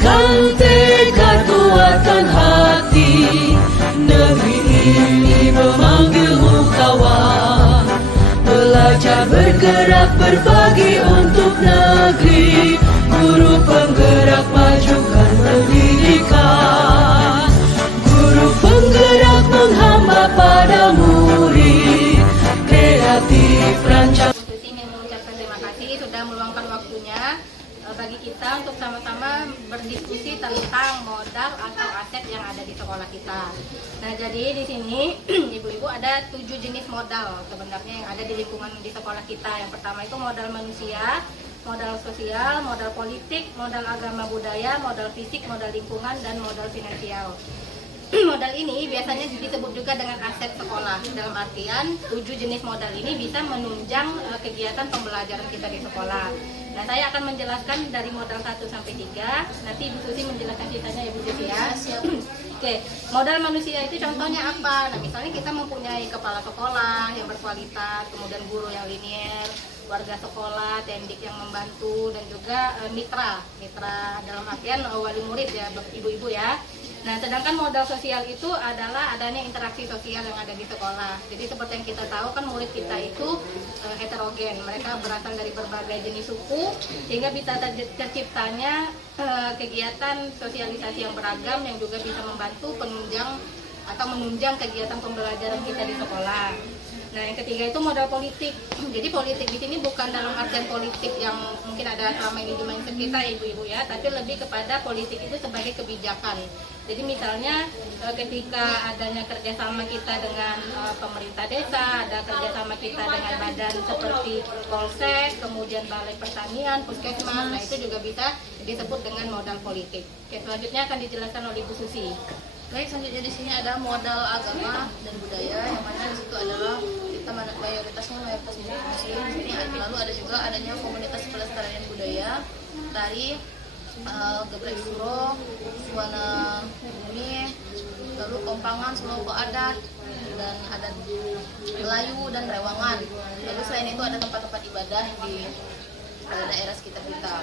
Bulatkan tekad, kuatkan hati, negeri ini memanggilmu kawan. Belajar, bergerak, berbagi untuk negeri. Guru penggerak, majukan pendidikan. Guru penggerak menghamba pada murid. Kreatif, rancang. Ingin mengucapkan terima kasih sudah meluangkan waktunya bagi kita untuk sama-sama berdiskusi tentang modal atau aset yang ada di sekolah kita. Nah, jadi di sini ibu-ibu ada 7 jenis modal sebenarnya yang ada di lingkungan di sekolah kita. Yang pertama itu modal manusia, modal sosial, modal politik, modal agama budaya, modal fisik, modal lingkungan, dan modal finansial. Modal ini biasanya disebut juga dengan aset sekolah. Dalam artian 7 jenis modal ini bisa menunjang kegiatan pembelajaran kita di sekolah. Nah, saya akan menjelaskan dari modal 1 sampai 3. Nanti Ibu Susi menjelaskan sisanya, Ibu Susi ya. Siap. Oke, modal manusia itu contohnya apa? Nah, misalnya kita mempunyai kepala sekolah yang berkualitas, kemudian guru yang linier, warga sekolah, tendik yang membantu, dan juga mitra dalam artian wali murid ya, ibu-ibu ya. Nah, sedangkan modal sosial itu adalah adanya interaksi sosial yang ada di sekolah. Jadi seperti yang kita tahu kan murid kita itu heterogen, mereka berasal dari berbagai jenis suku, sehingga bisa terciptanya kegiatan sosialisasi yang beragam yang juga bisa membantu penunjang atau menunjang kegiatan pembelajaran kita di sekolah. Nah, yang ketiga itu modal politik. Jadi politik di sini bukan dalam artian politik yang mungkin ada selama ini di mindset kita ibu-ibu ya, tapi lebih kepada politik itu sebagai kebijakan. Jadi misalnya ketika adanya kerjasama kita dengan pemerintah desa, ada kerjasama kita dengan badan seperti Polsek, kemudian Balai Pertanian, Puskesmas, nah itu juga bisa disebut dengan modal politik. Oke, selanjutnya akan dijelaskan oleh Ibu Susi. Baik, selanjutnya di sini ada modal agama dan budaya, yang mana di situ adalah kita mayoritas muslim. Di sini lalu ada juga adanya komunitas pelestarian budaya, tari, gebrek suro, suwana bumi, lalu kompangan, seloko adat, dan adat Melayu dan rewangan. Lalu selain itu ada tempat-tempat ibadah di daerah sekitar kita.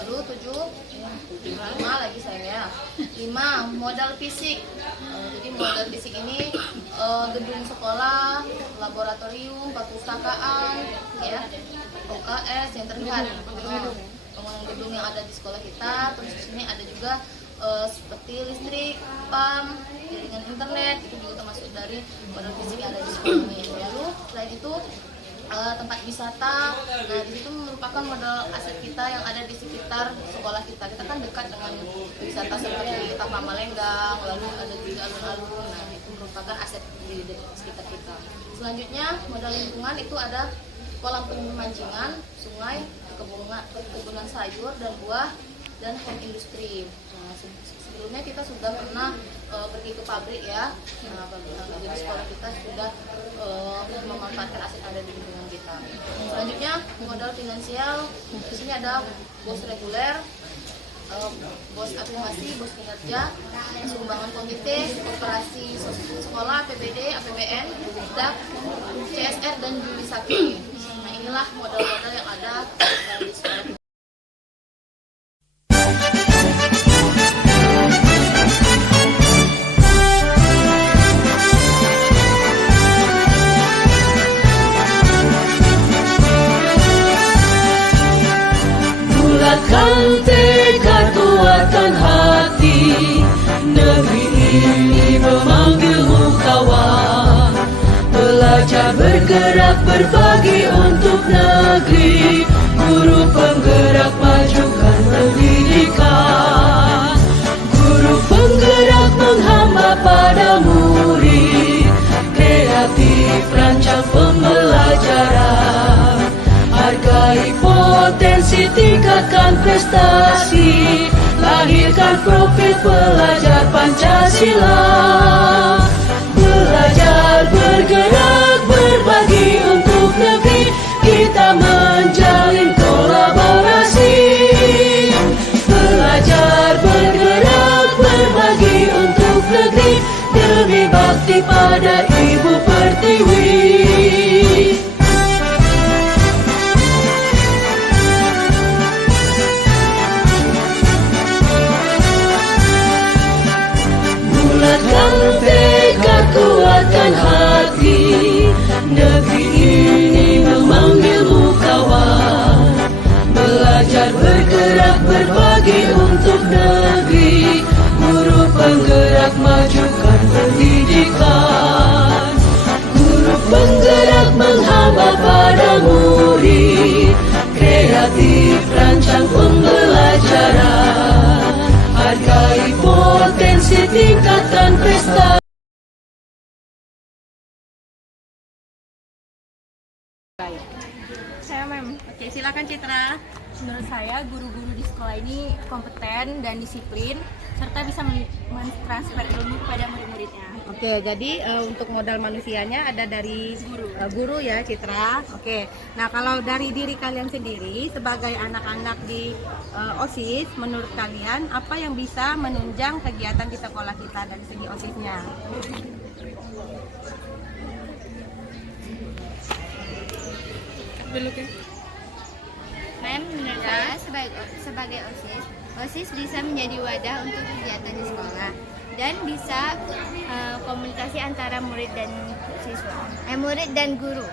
Lalu 5 lagi saya. 5 modal fisik. Jadi modal fisik ini gedung sekolah, laboratorium, perpustakaan, ya, UKS yang terlihat. Bangunan gedung yang ada di sekolah kita. Terus di sini ada juga seperti listrik, PAM, jaringan internet, itu juga termasuk dari modal fisik yang ada di sekolah ini. Lalu selain itu tempat wisata. Nah, di situ merupakan modal aset kita yang ada di sekitar sekolah kita. Kita kan dekat dengan wisata seperti Taman Malenggang, lalu ada juga alun-alun. Nah, itu merupakan aset di sekitar kita. Selanjutnya modal lingkungan itu ada kolam pemancingan, sungai, kebunan sayur dan buah, dan home industry. Nah, sebelumnya kita sudah pernah pergi ke pabrik ya. Nah, di sekolah kita sudah memanfaatkan aset ada di lingkungan kita. Selanjutnya modal finansial. Di sini ada bos reguler, bos akumulasi, bos kinerja, sumbangan komite, koperasi sekolah, APBD, APBN, DAP, CSR, dan juri sakti. Nah, inilah modal-modal yang ada di sekolah kita. Bulatkan tekad, kuatkan hati, negeri ini memanggilmu kawan. Belajar, bergerak, berbagi untuk negeri. Guru penggerak, majukan pendidikan. Guru penggerak menghamba pada murid. Kreatif, rancang pembelajaran. Hargai potensi, tingkatkan prestasi. Lahirkan profil pelajar Pancasila. Belajar, bergerak, berbagi untuk negeri. Kita menjalin kolaborasi. Belajar, bergerak, berbagi untuk negeri. Demi bakti pada Ibu Pertiwi. kreatif rancang pembelajaran, hargai potensi tingkatan prestasi. Saya Oke, silakan Citra. Menurut saya guru-guru di sekolah ini kompeten dan disiplin serta bisa mentransfer ilmu kepada murid-muridnya. Oke, jadi untuk modal manusianya ada dari guru ya Citra. Oke, nah kalau dari diri kalian sendiri sebagai anak-anak di OSIS, menurut kalian apa yang bisa menunjang kegiatan di sekolah kita dari segi OSISnya? Menurut saya sebagai OSIS bisa menjadi wadah untuk kegiatan di sekolah dan bisa komunikasi antara murid dan siswa, murid dan guru.